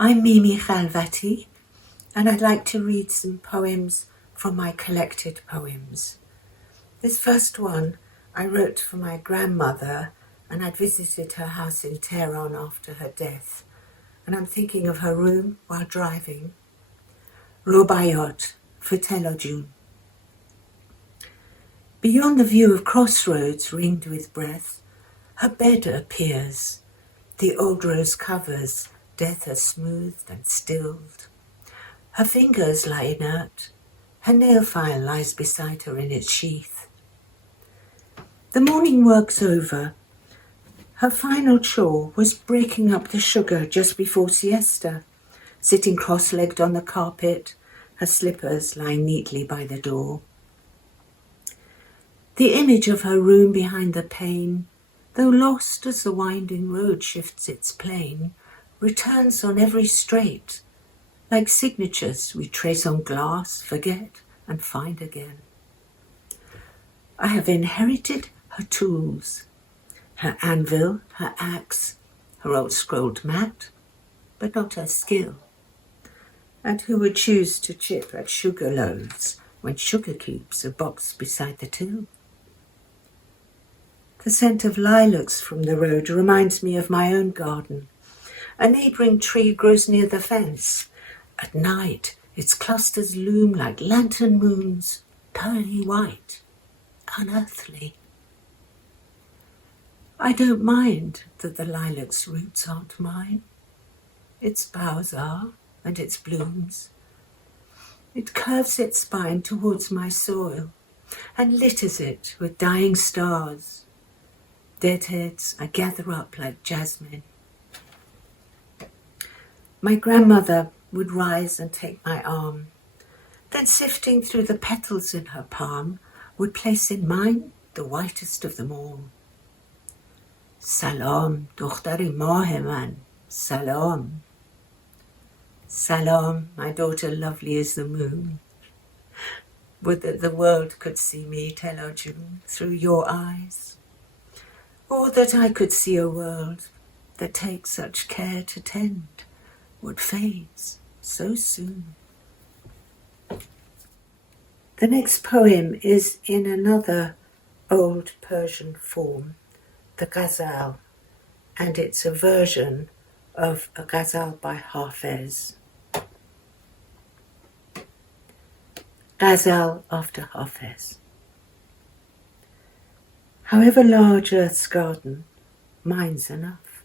I'm Mimi Khalvati, and I'd like to read some poems from my collected poems. This first one I wrote for my grandmother, and I'd visited her house in Tehran after her death, and I'm thinking of her room while driving. Robayot for Telojun. Beyond the view of crossroads ringed with breath, her bed appears. The old rose covers death has smoothed and stilled. Her fingers lie inert. Her nail file lies beside her in its sheath. The morning work's over. Her final chore was breaking up the sugar just before siesta, sitting cross-legged on the carpet, her slippers lying neatly by the door. The image of her room behind the pane, though lost as the winding road shifts its plane, returns on every straight, like signatures we trace on glass, forget, and find again. I have inherited her tools, her anvil, her axe, her old scrolled mat, but not her skill. And who would choose to chip at sugar loaves when sugar cubes are boxed beside the till? The scent of lilacs from the road reminds me of my own garden. A neighbouring tree grows near the fence. At night, its clusters loom like lantern moons, pearly white, unearthly. I don't mind that the lilac's roots aren't mine. Its boughs are, and its blooms. It curves its spine towards my soil and litters it with dying stars. Deadheads I gather up like jasmine. My grandmother would rise and take my arm, then sifting through the petals in her palm, would place in mine the whitest of them all. Salam, dokhtari mah man, salam. Salam, my daughter lovely as the moon. Would that the world could see me, Telojun, through your eyes. Or that I could see a world that takes such care to tend what fades so soon. The next poem is in another old Persian form, the ghazal, and it's a version of a ghazal by Hafez. Ghazal after Hafez. However large Earth's garden, mine's enough.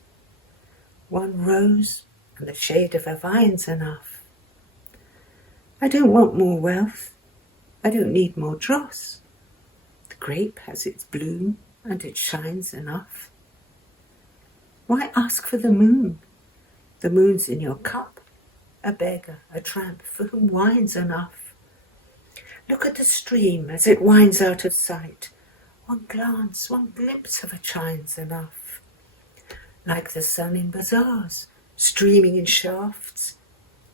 One rose and the shade of a vine's enough. I don't want more wealth. I don't need more dross. The grape has its bloom and it shines enough. Why ask for the moon? The moon's in your cup. A beggar, a tramp, for whom wine's enough. Look at the stream as it winds out of sight. One glance, one glimpse of a chine's enough. Like the sun in bazaars, streaming in shafts,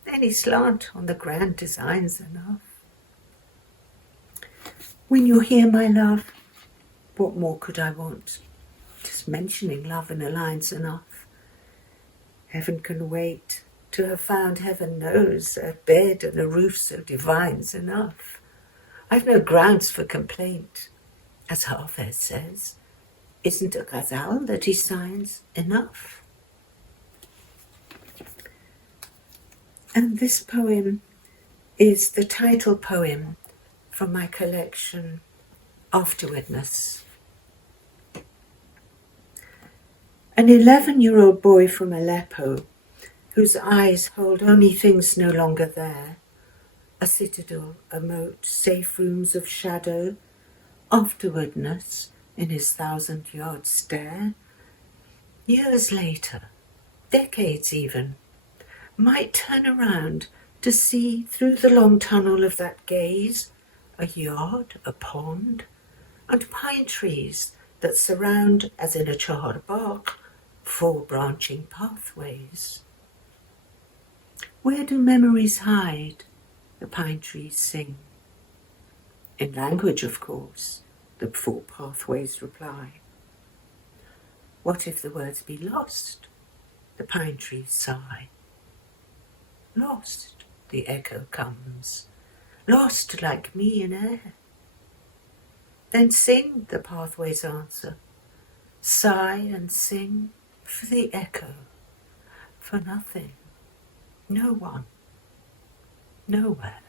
any slant on the grand design's enough. When you're here, my love, what more could I want? Just mentioning love in a line's enough. Heaven can wait to have found heaven knows a bed and a roof so divine's enough. I've no grounds for complaint, as Hafez says. Isn't a ghazal that he signs enough? And this poem is the title poem from my collection, Afterwardness. An 11-year-old boy from Aleppo, whose eyes hold only things no longer there, a citadel, a moat, safe rooms of shadow, afterwardness in his 1,000-yard stare. Years later, decades even, might turn around to see through the long tunnel of that gaze a yard, a pond, and pine trees that surround, as in a charred bark, 4 branching pathways. Where do memories hide? The pine trees sing. In language, of course, the 4 pathways reply. What if the words be lost? The pine trees sigh. Lost, the echo comes, lost like me in air. Then sing, the pathways answer, sigh and sing for the echo, for nothing, no one, nowhere.